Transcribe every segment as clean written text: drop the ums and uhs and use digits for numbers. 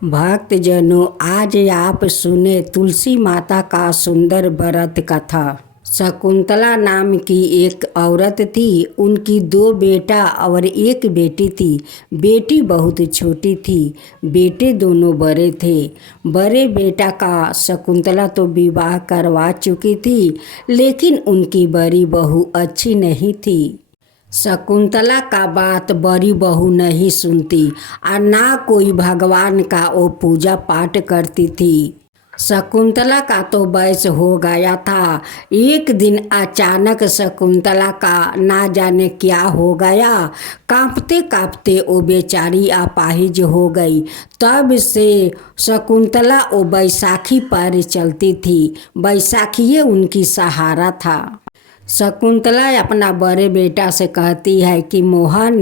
भक्तजनों, आज आप सुने तुलसी माता का सुंदर व्रत कथा। शकुंतला नाम की एक औरत थी। उनकी 2 बेटा और 1 बेटी थी। बेटी बहुत छोटी थी, बेटे दोनों बड़े थे। बड़े बेटा का शकुंतला तो विवाह करवा चुकी थी, लेकिन उनकी बड़ी बहू अच्छी नहीं थी। शकुंतला का बात बड़ी बहू नहीं सुनती और ना कोई भगवान का वो पूजा पाठ करती थी। शकुंतला का तो वयस हो गया था। एक दिन अचानक शकुंतला का ना जाने क्या हो गया, कांपते कांपते वो बेचारी अपाहिज हो गई। तब से शकुंतला वो बैसाखी पर चलती थी। बैसाखी उनकी सहारा था। शकुंतला अपना बड़े बेटा से कहती है कि मोहन,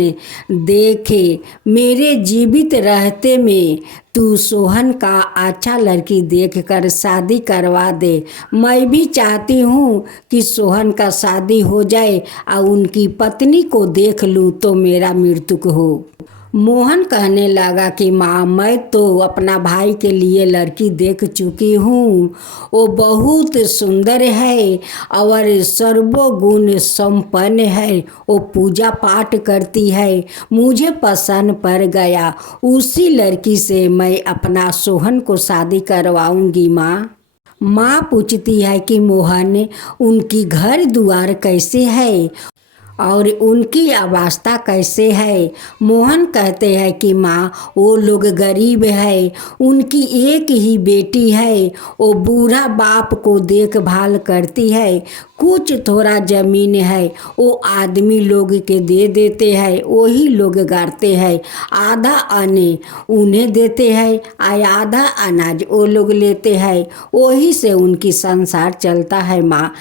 देखे मेरे जीवित रहते में तू सोहन का अच्छा लड़की देखकर शादी करवा दे। मैं भी चाहती हूँ कि सोहन का शादी हो जाए और उनकी पत्नी को देख लूँ तो मेरा मृत्यु हो। मोहन कहने लगा कि माँ, मैं तो अपना भाई के लिए लड़की देख चुकी हूँ। वो बहुत सुंदर है और सर्वगुण संपन्न है। वो पूजा पाठ करती है, मुझे पसंद पड़ गया। उसी लड़की से मैं अपना सोहन को शादी करवाऊंगी माँ। माँ पूछती है कि मोहन, उनकी घर द्वार कैसे है और उनकी अवस्था कैसे है। मोहन कहते हैं कि माँ, वो लोग गरीब है, उनकी एक ही बेटी है। वो बूढ़ा बाप को देखभाल करती है। कुछ थोड़ा जमीन है, वो आदमी लोग के दे देते हैं, वही लोग गाड़ते हैं। आधा अन्न उन्हें देते हैं और आधा अनाज वो लोग लेते हैं। वही से उनकी संसार चलता है माँ।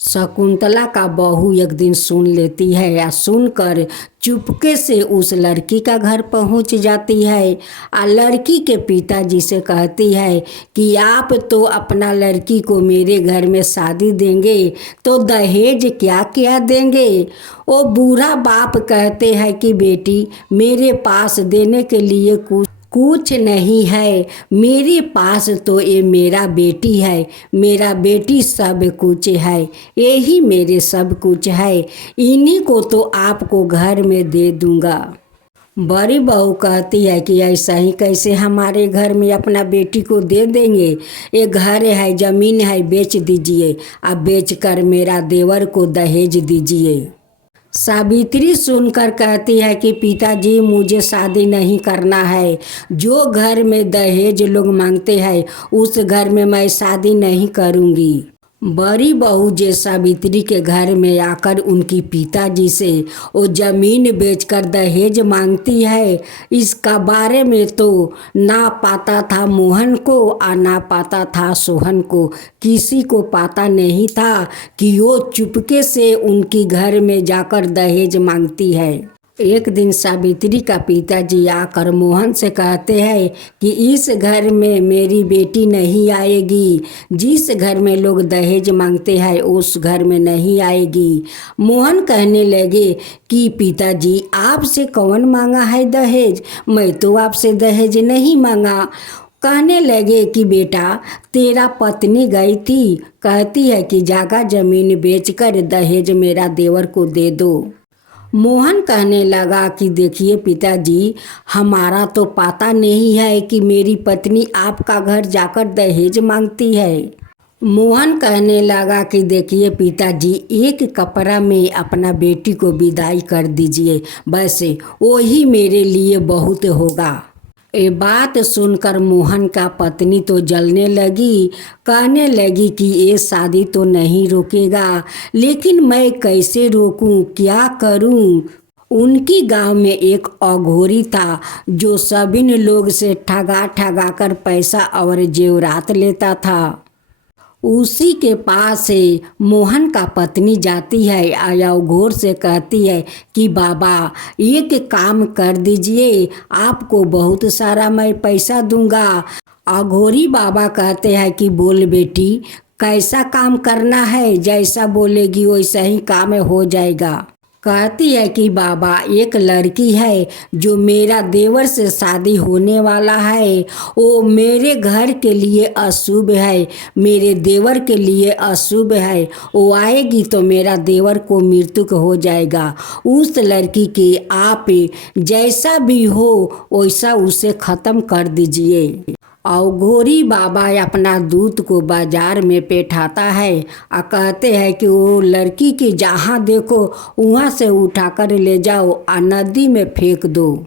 शकुंतला का बहू एक दिन सुन लेती है या सुनकर चुपके से उस लड़की का घर पहुंच जाती है और लड़की के पिताजी से कहती है कि आप तो अपना लड़की को मेरे घर में शादी देंगे तो दहेज क्या क्या देंगे। वो बूढ़ा बाप कहते हैं कि बेटी, मेरे पास देने के लिए कुछ नहीं है। मेरे पास तो ये मेरा बेटी है, मेरा बेटी सब कुछ है, यही मेरे सब कुछ है। इन्हीं को तो आपको घर में दे दूंगा। बड़ी बहू कहती है कि ऐसा ही कैसे हमारे घर में अपना बेटी को दे देंगे। ये घर है, जमीन है, बेच दीजिए। अब बेचकर मेरा देवर को दहेज दीजिए। सावित्री सुनकर कहती है कि पिताजी, मुझे शादी नहीं करना है। जो घर में दहेज लोग मांगते हैं उस घर में मैं शादी नहीं करूँगी। बड़ी बहू जे सावित्री के घर में आकर उनकी पिताजी से वो जमीन बेचकर दहेज मांगती है। इसका बारे में तो ना पता था मोहन को और ना पता था सोहन को। किसी को पता नहीं था कि वो चुपके से उनकी घर में जाकर दहेज मांगती है। एक दिन सावित्री का पिताजी आकर मोहन से कहते हैं कि इस घर में मेरी बेटी नहीं आएगी। जिस घर में लोग दहेज मांगते हैं उस घर में नहीं आएगी। मोहन कहने लगे कि पिताजी, आपसे कौन मांगा है दहेज? मैं तो आपसे दहेज नहीं मांगा। कहने लगे कि बेटा, तेरा पत्नी गई थी, कहती है कि जगह जमीन बेचकर दहेज मेरा देवर को दे दो। मोहन कहने लगा कि देखिए पिताजी, हमारा तो पता नहीं है कि मेरी पत्नी आपका घर जाकर दहेज मांगती है। मोहन कहने लगा कि देखिए पिताजी, एक कपड़ा में अपना बेटी को विदाई कर दीजिए, बस वही मेरे लिए बहुत होगा। ये बात सुनकर मोहन का पत्नी तो जलने लगी। कहने लगी कि ये शादी तो नहीं रोकेगा, लेकिन मैं कैसे रोकूं, क्या करूं? उनकी गांव में एक अघोरी था जो सभी लोग से ठगा ठगा कर पैसा और जेवरात लेता था। उसी के पास से मोहन का पत्नी जाती है आया घोर से कहती है कि बाबा, एक काम कर दीजिए, आपको बहुत सारा मैं पैसा दूंगा। अघोरी बाबा कहते हैं कि बोल बेटी, कैसा काम करना है? जैसा बोलेगी वैसा ही काम हो जाएगा। कहती है कि बाबा एक लड़की है जो मेरा देवर से शादी होने वाला है, वो मेरे घर के लिए अशुभ है, मेरे देवर के लिए अशुभ है, वो आएगी तो मेरा देवर को मृत्यु हो जाएगा। उस लड़की के आप जैसा भी हो वैसा उसे ख़त्म कर दीजिए। अघोरी बाबा अपना दूध को बाजार में बैठाता है और कहते हैं कि वो लड़की की जहाँ देखो वहाँ से उठाकर ले जाओ और नदी में फेंक दो।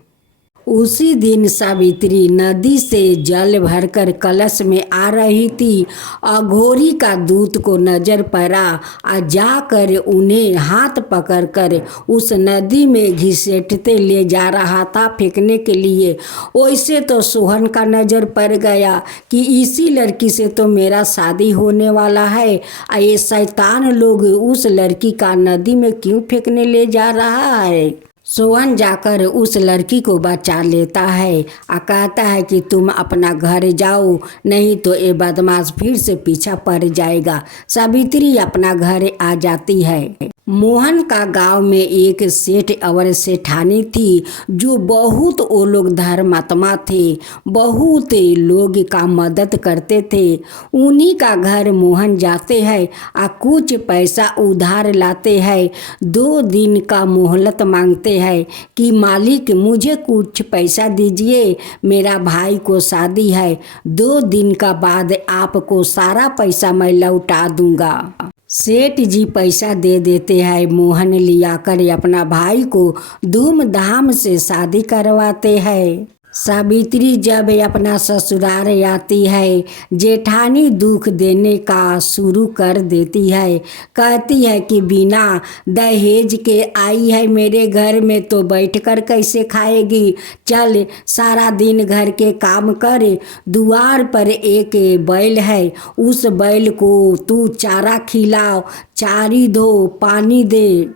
उसी दिन सावित्री नदी से जल भरकर कलश में आ रही थी। अघोरी का दूत को नजर पड़ा और जाकर उन्हें हाथ पकड़कर उस नदी में घसीटते ले जा रहा था फेंकने के लिए। वैसे तो सोहन का नज़र पड़ गया कि इसी लड़की से तो मेरा शादी होने वाला है और ये शैतान लोग उस लड़की का नदी में क्यों फेंकने ले जा रहा है। सोहन जाकर उस लड़की को बचा लेता है और कहता है कि तुम अपना घर जाओ, नहीं तो ये बदमाश फिर से पीछा पड़ जाएगा। सावित्री अपना घर आ जाती है। मोहन का गांव में एक सेठ और सेठानी थी जो बहुत वो लोग धर्मात्मा थे, बहुत लोग का मदद करते थे। उन्हीं का घर मोहन जाते हैं और कुछ पैसा उधार लाते हैं। 2 दिन का मोहलत मांगते हैं कि मालिक मुझे कुछ पैसा दीजिए, मेरा भाई को शादी है, 2 दिन का बाद आपको सारा पैसा मैं लौटा दूंगा। सेठ जी पैसा दे देते हैं। मोहन लिया कर अपना भाई को धूमधाम से शादी करवाते हैं। सावित्री जब अपना ससुराल आती है, जेठानी दुख देने का शुरू कर देती है। कहती है कि बिना दहेज के आई है मेरे घर में तो बैठकर कैसे खाएगी। चल सारा दिन घर के काम कर। द्वार पर एक बैल है, उस बैल को तू चारा खिलाओ, चारी दो, पानी दे।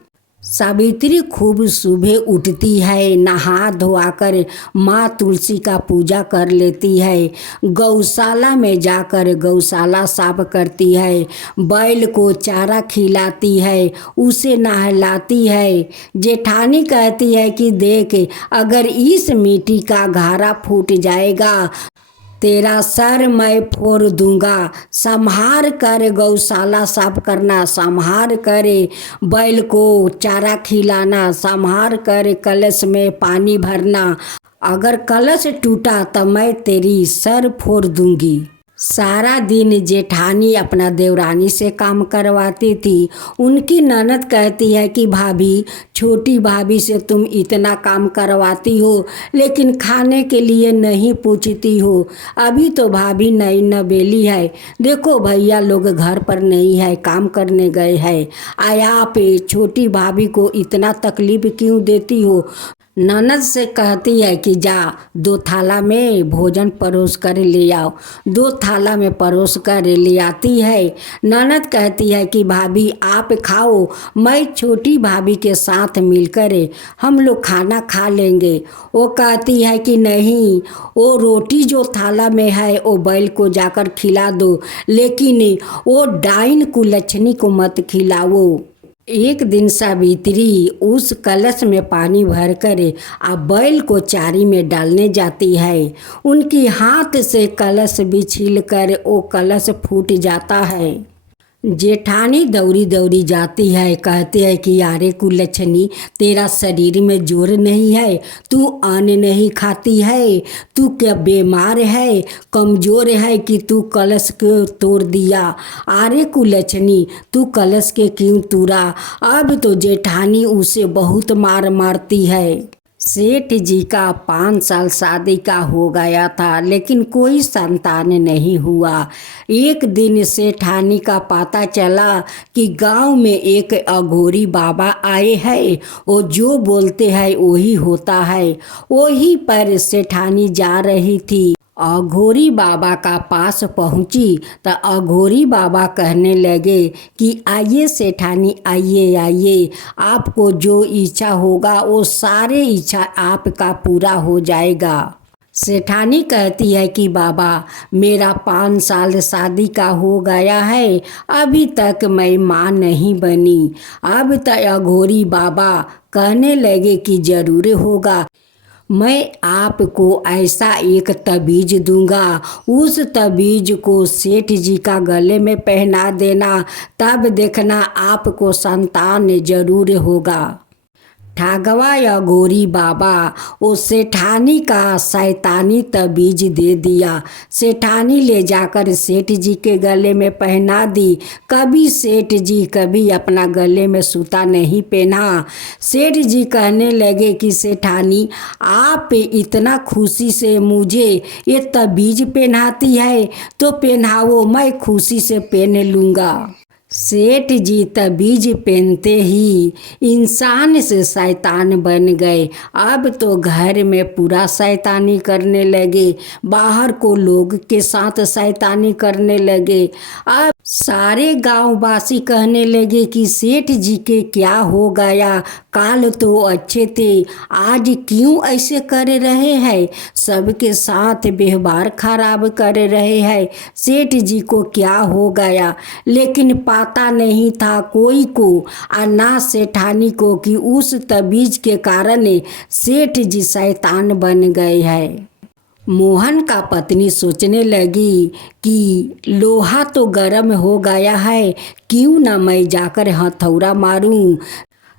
सावित्री खूब सुबह उठती है, नहा धोआकर माँ तुलसी का पूजा कर लेती है। गौशाला में जाकर गौशाला साफ करती है, बैल को चारा खिलाती है, उसे नहलाती है। जेठानी कहती है कि देख, अगर इस मिट्टी का घारा फूट जाएगा तेरा सर मैं फोड़ दूंगा। संभार कर गौशाला साफ करना, संभार कर बैल को चारा खिलाना, संभार कर कलश में पानी भरना। अगर कलश टूटा तो मैं तेरी सर फोड़ दूंगी। सारा दिन जेठानी अपना देवरानी से काम करवाती थी। उनकी ननद कहती है कि भाभी, छोटी भाभी से तुम इतना काम करवाती हो लेकिन खाने के लिए नहीं पूछती हो। अभी तो भाभी नई नवेली है, देखो भैया लोग घर पर नहीं है, काम करने गए हैं, आया पे छोटी भाभी को इतना तकलीफ क्यों देती हो। ननद से कहती है कि जा 2 थाला में भोजन परोस कर ले आओ। 2 थाला में परोस कर ले आती है। ननद कहती है कि भाभी आप खाओ, मैं छोटी भाभी के साथ मिलकर हम लोग खाना खा लेंगे। वो कहती है कि नहीं, वो रोटी जो थाला में है वो बैल को जाकर खिला दो, लेकिन वो डाइन कुलच्छनी को मत खिलाओ। एक दिन सावित्री उस कलश में पानी भरकर बैल को चारी में डालने जाती है। उनकी हाथ से कलश भी छीलकर वो कलश फूट जाता है। जेठानी दौड़ी दौड़ी जाती है, कहते हैं कि यारे कुलच्छनी, तेरा शरीर में जोर नहीं है, तू अन्न नहीं खाती है, तू क्या बीमार है, कमज़ोर है कि तू कलश को तोड़ दिया। अरे कुलच्छनी, तू कलश के क्यों तोड़ा। अब तो जेठानी उसे बहुत मार मारती है। सेठ जी का 5 साल शादी का हो गया था लेकिन कोई संतान नहीं हुआ। एक दिन सेठानी का पता चला कि गांव में एक अघोरी बाबा आए हैं, वो जो बोलते हैं वही होता है। वही पर सेठानी जा रही थी। अघोरी बाबा का पास पहुंची तो अघोरी बाबा कहने लगे कि आइए सेठानी, आइए आइए, आपको जो इच्छा होगा वो सारे इच्छा आपका पूरा हो जाएगा। सेठानी कहती है कि बाबा, मेरा 5 साल शादी का हो गया है, अभी तक मैं माँ नहीं बनी। अब तक अघोरी बाबा कहने लगे कि जरूर होगा। मैं आपको ऐसा एक तबीज दूंगा, उस तबीज को सेठ जी का गले में पहना देना, तब देखना आपको संतान जरूर होगा। ठागवा या गोरी बाबा उस सेठानी का शैतानी तबीज दे दिया। सेठानी ले जाकर सेठ जी के गले में पहना दी। कभी सेठ जी कभी अपना गले में सूता नहीं पहना। सेठ जी कहने लगे कि सेठानी, आप इतना खुशी से मुझे ये तबीज पहनाती है तो पहनाओ, मैं खुशी से पहन लूँगा। सेठ जी तबीज पहनते ही इंसान से शैतान बन गए। अब तो घर में पूरा शैतानी करने लगे, बाहर को लोग के साथ शैतानी करने लगे। अब सारे गांववासी कहने लगे कि सेठ जी के क्या हो गया, काल तो अच्छे थे, आज क्यों ऐसे कर रहे हैं, सबके साथ व्यवहार खराब कर रहे हैं, सेठ जी को क्या हो गया। लेकिन पता नहीं था कोई को, और ना सेठानी को, कि उस तबीज के कारण सेठ जी शैतान बन गए हैं। मोहन का पत्नी सोचने लगी कि लोहा तो गर्म हो गया है, क्यों ना मैं जाकर हथौड़ा मारूं।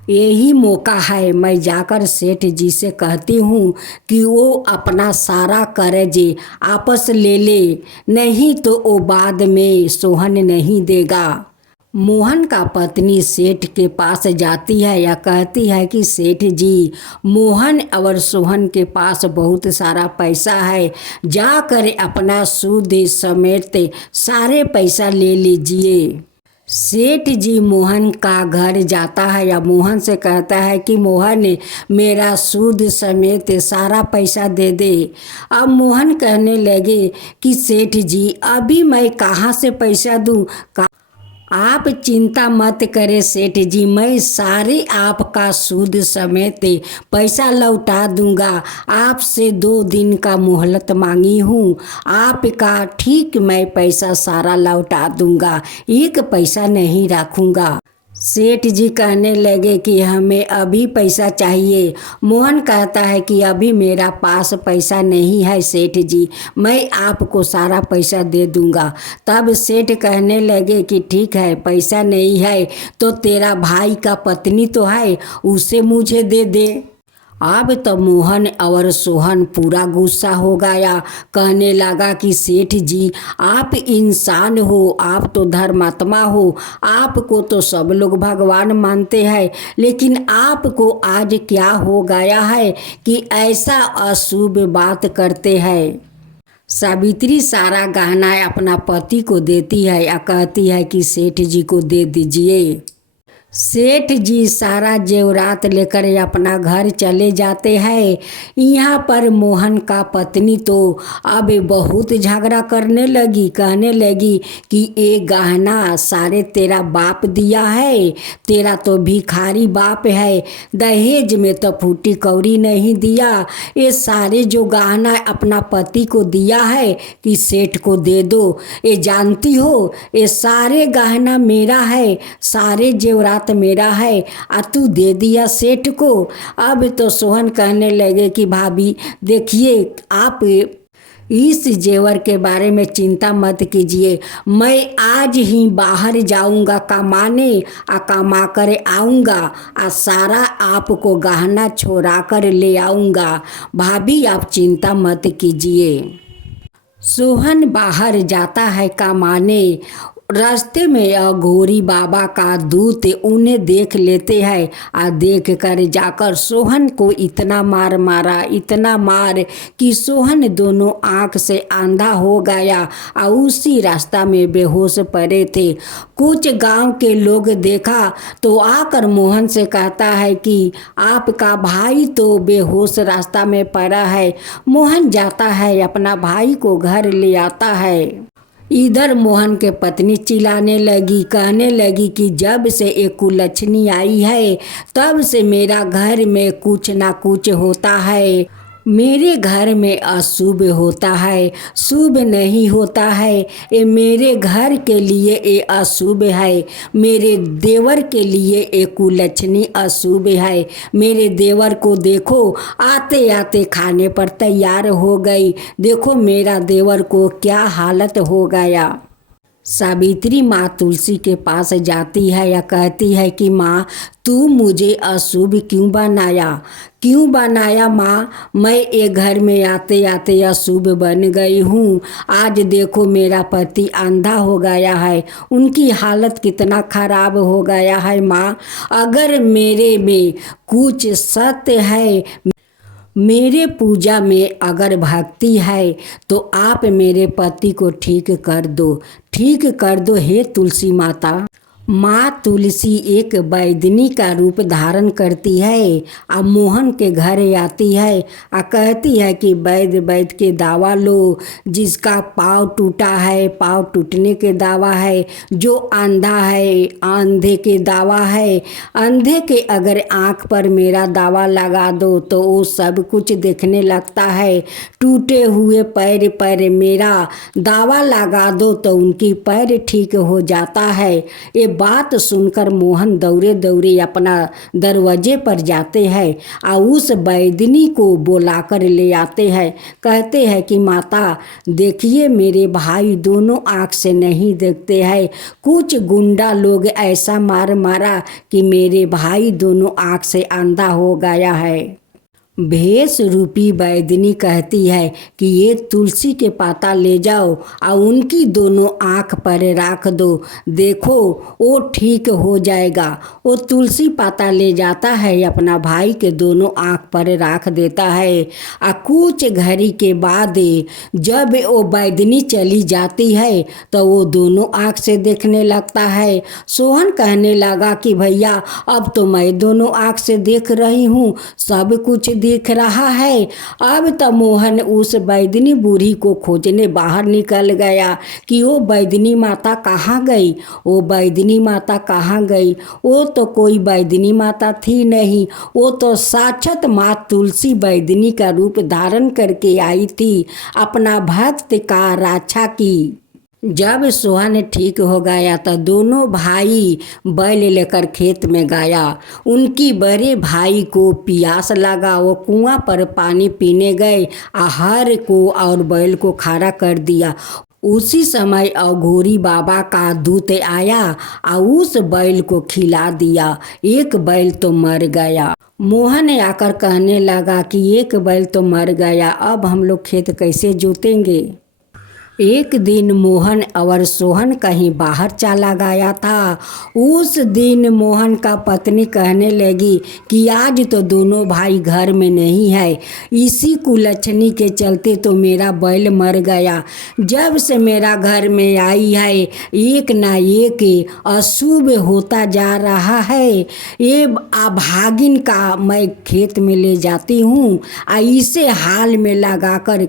यही मौका है, मैं जाकर सेठ जी से कहती हूँ कि वो अपना सारा कर्ज आपस ले ले, नहीं तो वो बाद में सोहन नहीं देगा। मोहन का पत्नी सेठ के पास जाती है या कहती है कि सेठ जी, मोहन और सोहन के पास बहुत सारा पैसा है, जाकर अपना सूद समेत सारे पैसा ले लीजिए। सेठ जी मोहन का घर जाता है या मोहन से कहता है कि मोहन, मेरा सूद समेत सारा पैसा दे दे। अब मोहन कहने लगे कि सेठ जी, अभी मैं कहाँ से पैसा दूँ। आप चिंता मत करें सेठ जी, मैं सारे आपका सूद समेत पैसा लौटा दूंगा। आपसे 2 दिन का मोहलत मांगी हूँ, आपका ठीक मैं पैसा सारा लौटा दूंगा, एक पैसा नहीं रखूंगा। सेठ जी कहने लगे कि हमें अभी पैसा चाहिए। मोहन कहता है कि अभी मेरा पास पैसा नहीं है सेठ जी, मैं आपको सारा पैसा दे दूंगा। तब सेठ कहने लगे कि ठीक है, पैसा नहीं है तो तेरा भाई का पत्नी तो है, उसे मुझे दे दे। अब तो मोहन और सोहन पूरा गुस्सा हो गया, कहने लगा कि सेठ जी, आप इंसान हो, आप तो धर्मात्मा हो, आपको तो सब लोग भगवान मानते हैं, लेकिन आपको आज क्या हो गया है कि ऐसा अशुभ बात करते हैं। सावित्री सारा गहना अपना पति को देती है या कहती है कि सेठ जी को दे दीजिए। सेठ जी सारा जेवरात लेकर अपना घर चले जाते हैं। यहाँ पर मोहन का पत्नी तो अब बहुत झगड़ा करने लगी, कहने लगी कि ये गहना सारे तेरा बाप दिया है, तेरा तो भिखारी बाप है, दहेज में तो फूटी कौड़ी नहीं दिया, ये सारे जो गहना अपना पति को दिया है कि सेठ को दे दो। ये जानती हो, ये सारे गहना मेरा है, सारे जेवरात मेरा है, आ तू दे दिया सेठ को। अब तो सोहन कहने लगे कि भाभी देखिए, आप इस जेवर के बारे में चिंता मत कीजिए, मैं आज ही बाहर जाऊंगा कमाने, कमा कर आऊँगा, सारा आपको गहना छोड़ा कर ले आऊँगा, भाभी आप चिंता मत कीजिए। सोहन बाहर जाता है कमाने। रास्ते में अघोरी बाबा का दूत उन्हें देख लेते हैं, और देख कर जाकर सोहन को इतना मार मारा, इतना मार कि सोहन दोनों आँख से अंधा हो गया और उसी रास्ता में बेहोश पड़े थे। कुछ गांव के लोग देखा तो आकर मोहन से कहता है कि आपका भाई तो बेहोश रास्ता में पड़ा है। मोहन जाता है, अपना भाई को घर ले आता है। इधर मोहन के पत्नी चिल्लाने लगी, कहने लगी कि जब से एक कुलच्छनी आई है तब से मेरा घर में कुछ ना कुछ होता है। मेरे घर में अशुभ होता है, शुभ नहीं होता है। ये मेरे घर के लिए ये अशुभ है, मेरे देवर के लिए ये कुलक्षणी अशुभ है। मेरे देवर को देखो, आते आते खाने पर तैयार हो गई। देखो मेरा देवर को क्या हालत हो गया। सावित्री माँ तुलसी के पास जाती है या कहती है कि माँ तू मुझे अशुभ क्यों बनाया, क्यों बनाया माँ। मैं ये घर में आते आते अशुभ बन गई हूँ। आज देखो मेरा पति अंधा हो गया है, उनकी हालत कितना खराब हो गया है माँ। अगर मेरे में कुछ सत्य है, मेरे पूजा में अगर भक्ति है, तो आप मेरे पति को ठीक कर दो, ठीक कर दो हे तुलसी माता। माँ तुलसी एक बैदिनी का रूप धारण करती है। अब मोहन के घर आती है और कहती है कि वैद्य वैद्य के दावा लो, जिसका पाँव टूटा है पाँव टूटने के दावा है, जो अंधा है अंधे के दावा है। अंधे के अगर आँख पर मेरा दावा लगा दो तो वो सब कुछ देखने लगता है। टूटे हुए पैर पर मेरा दावा लगा दो तो उनकी पैर ठीक हो जाता है। ये बात सुनकर मोहन दौड़े दौड़े अपना दरवाजे पर जाते हैं और उस बैदिनी को बुलाकर ले आते हैं। कहते हैं कि माता देखिए मेरे भाई दोनों आँख से नहीं देखते हैं, कुछ गुंडा लोग ऐसा मार मारा कि मेरे भाई दोनों आँख से अंधा हो गया है। भेष रूपी बैदिनी कहती है कि ये तुलसी के पाता ले जाओ और उनकी दोनों आँख पर रख दो, देखो वो ठीक हो जाएगा। वो तुलसी पाता ले जाता है, अपना भाई के दोनों आँख पर रख देता है। और कुछ घड़ी के बाद जब वो बैदिनी चली जाती है तो वो दोनों आँख से देखने लगता है। सोहन कहने लगा कि भैया अब तो मैं दोनों आँख से देख रही हूँ, सब कुछ दिख रहा है। अब तो मोहन उस बैदिनी बूढ़ी को खोजने बाहर निकल गया कि वो बैदिनी माता कहाँ गई, वो बैदिनी माता कहाँ गई। वो तो कोई बैदिनी माता थी नहीं, वो तो साक्षात माँ तुलसी बैदिनी का रूप धारण करके आई थी, अपना भक्त का रक्षा की। जब सोहन ठीक हो गया तो दोनों भाई बैल लेकर खेत में गया। उनकी बड़े भाई को प्यास लगा, वो कुआं पर पानी पीने गए, आहर को और बैल को खड़ा कर दिया। उसी समय अघोरी बाबा का दूत आया और उस बैल को खिला दिया। एक बैल तो मर गया। मोहन आकर कहने लगा कि एक बैल तो मर गया, अब हम लोग खेत कैसे जोतेंगे। एक दिन मोहन और सोहन कहीं बाहर चला गया था। उस दिन मोहन का पत्नी कहने लगी कि आज तो दोनों भाई घर में नहीं है, इसी कुलक्षणी के चलते तो मेरा बैल मर गया। जब से मेरा घर में आई है एक ना एक अशुभ होता जा रहा है। ये अभागिन का मैं खेत में ले जाती हूँ और इसे हाल में लगाकर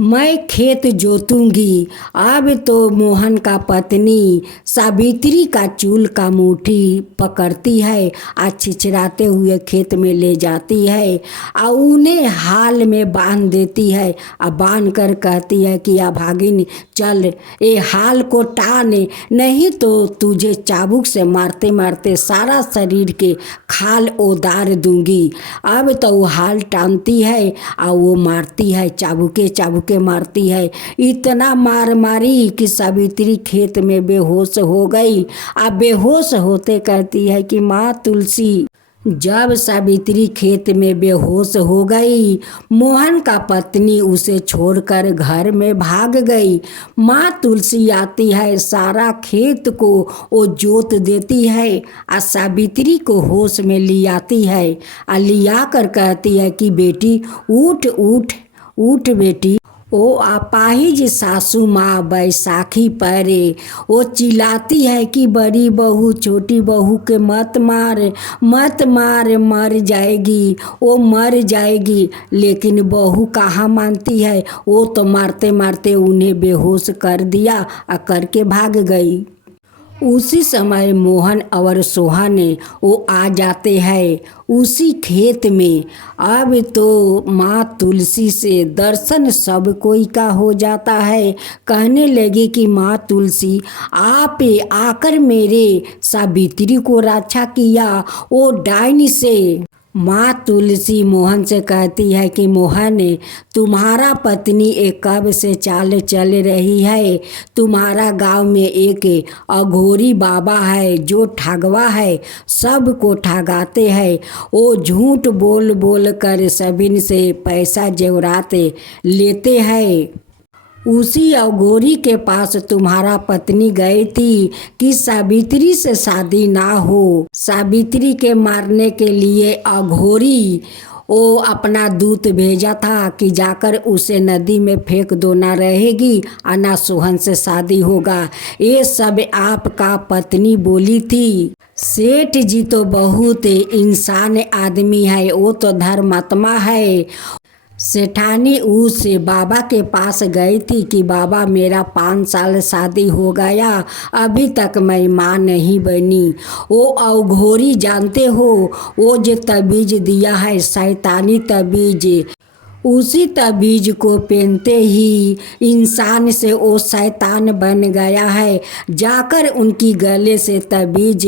मैं खेत जोतूंगी। अब तो मोहन का पत्नी सावित्री का चूल का मुट्ठी पकड़ती है और छिछराते हुए खेत में ले जाती है और उन्हें हाल में बांध देती है और बांध कर कहती है कि अभागिन चल ये हाल को टान, नहीं तो तुझे चाबुक से मारते मारते सारा शरीर के खाल उतार दूंगी। अब तो वो हाल टानती है और वो मारती है, चाबुके चाबुके के मारती है। इतना मार मारी कि सावित्री खेत में बेहोश हो गई। अब बेहोश होते कहती है कि माँ तुलसी। जब सावित्री खेत में बेहोश हो गई, मोहन का पत्नी उसे छोड़कर घर में भाग गई। माँ तुलसी आती है, सारा खेत को वो जोत देती है और सावित्री को होश में ले आती है और लिया कर कहती है कि बेटी उठ उठ उठ बेटी। ओ अपाहिज सासू माँ बैसाखी परे, वो चिल्लाती है कि बड़ी बहू छोटी बहू के मत मार मत मार, मर जाएगी वो मर जाएगी। लेकिन बहू कहाँ मानती है, वो तो मारते मारते उन्हें बेहोश कर दिया और करके भाग गई। उसी समय मोहन और सोहन वो आ जाते हैं उसी खेत में। अब तो माँ तुलसी से दर्शन सब कोई का हो जाता है। कहने लगे कि माँ तुलसी, आप आकर मेरे सावित्री को रक्षा किया वो डायन से। माँ तुलसी मोहन से कहती है कि मोहन, तुम्हारा पत्नी एक कब से चाल चल रही है। तुम्हारा गांव में एक अघोरी बाबा है जो ठगवा है, सबको ठगाते हैं। वो झूठ बोल बोल कर सभी से पैसा जेवराते लेते हैं। उसी अघोरी के पास तुम्हारा पत्नी गई थी कि सावित्री से शादी ना हो। सावित्री के मारने के लिए अघोरी वो अपना दूत भेजा था कि जाकर उसे नदी में फेंक दो, ना रहेगी और ना सोहन से शादी होगा। ये सब आपका पत्नी बोली थी। सेठ जी तो बहुत इंसान आदमी है, वो तो धर्मात्मा है। सेठानी उस बाबा के पास गई थी कि बाबा मेरा 5 साल शादी हो गया, अभी तक मैं माँ नहीं बनी। वो अघोरी जानते हो, वो जो तबीज दिया है शैतानी तबीज, उसी तबीज को पहनते ही इंसान से वो शैतान बन गया है। जाकर उनकी गले से तबीज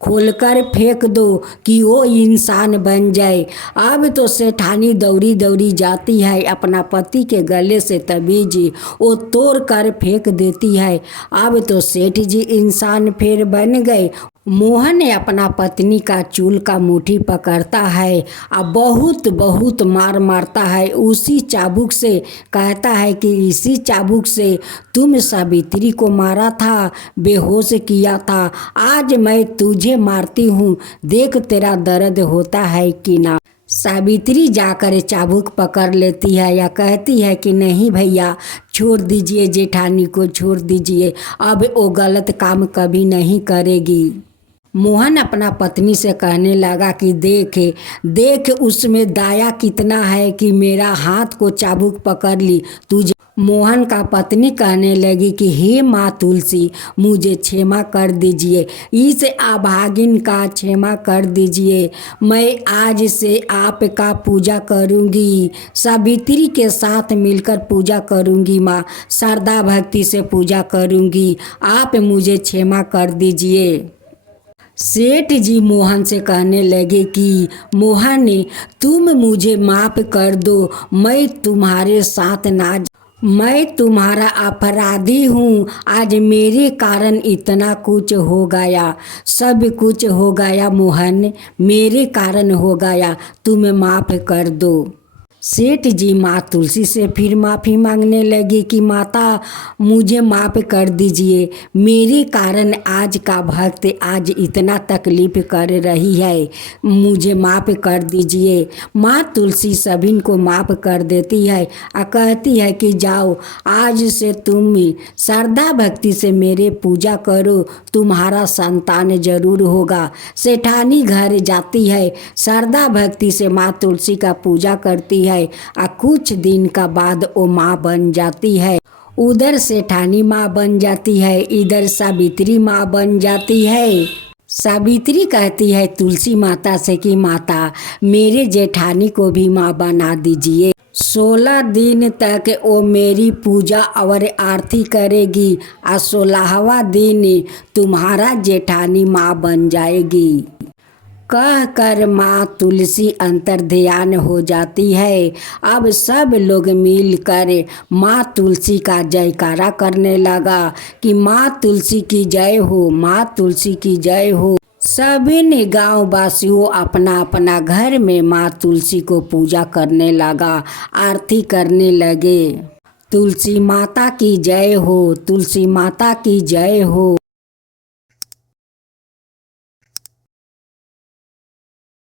खोलकर फेंक दो कि वो इंसान बन जाए। अब तो सेठानी दौड़ी दौड़ी जाती है, अपना पति के गले से तबीज वो तोड़ कर फेंक देती है। अब तो सेठ जी इंसान फिर बन गए। मोहन ने अपना पत्नी का चूल का मुट्ठी पकड़ता है और बहुत बहुत मार मारता है उसी चाबुक से। कहता है कि इसी चाबुक से तुम सावित्री को मारा था, बेहोश किया था। आज मैं तुझे मारती हूँ, देख तेरा दर्द होता है कि ना। सावित्री जाकर चाबुक पकड़ लेती है या कहती है कि नहीं भैया, छोड़ दीजिए, जेठानी को छोड़ दीजिए, अब वो गलत काम कभी नहीं करेगी। मोहन अपना पत्नी से कहने लगा कि देख देख उसमें दाया कितना है कि मेरा हाथ को चाबुक पकड़ ली तुझे। मोहन का पत्नी कहने लगी कि हे माँ तुलसी, मुझे क्षमा कर दीजिए, इस अभागिन का क्षमा कर दीजिए। मैं आज से आपका पूजा करूँगी, सावित्री के साथ मिलकर पूजा करूँगी माँ, श्रद्धा भक्ति से पूजा करूँगी, आप मुझे क्षमा कर दीजिए। सेठ जी मोहन से कहने लगे कि मोहन, तुम मुझे माफ़ कर दो, मैं तुम्हारे साथ ना, मैं तुम्हारा अपराधी हूँ। आज मेरे कारण इतना कुछ हो गया, सब कुछ हो गया मोहन, मेरे कारण हो गया, तुम्हें माफ़ कर दो। सेठ जी माँ तुलसी से फिर माफ़ी मांगने लगी कि माता मुझे माफ़ कर दीजिए, मेरे कारण आज का भक्त आज इतना तकलीफ़ कर रही है, मुझे माफ़ कर दीजिए। माँ तुलसी सभी को माफ़ कर देती है और कहती है कि जाओ, आज से तुम श्रद्धा भक्ति से मेरे पूजा करो, तुम्हारा संतान जरूर होगा। सेठानी घर जाती है, श्रद्धा भक्ति से माँ तुलसी का पूजा करती है और कुछ दिन का बाद वो माँ बन जाती है। उधर सेठानी माँ बन जाती है, इधर सावित्री माँ बन जाती है। सावित्री कहती है तुलसी माता से कि माता मेरे जेठानी को भी माँ बना दीजिए। 16 दिन तक वो मेरी पूजा और आरती करेगी और 16वां दिन तुम्हारा जेठानी माँ बन जाएगी। कह कर माँ तुलसी अंतर ध्यान हो जाती है। अब सब लोग मिलकर माँ तुलसी का जयकारा करने लगा कि माँ तुलसी की जय हो, माँ तुलसी की जय हो। सभी ने गाँव वासियों अपना अपना घर में माँ तुलसी को पूजा करने लगा, आरती करने लगे। तुलसी माता की जय हो, तुलसी माता की जय हो।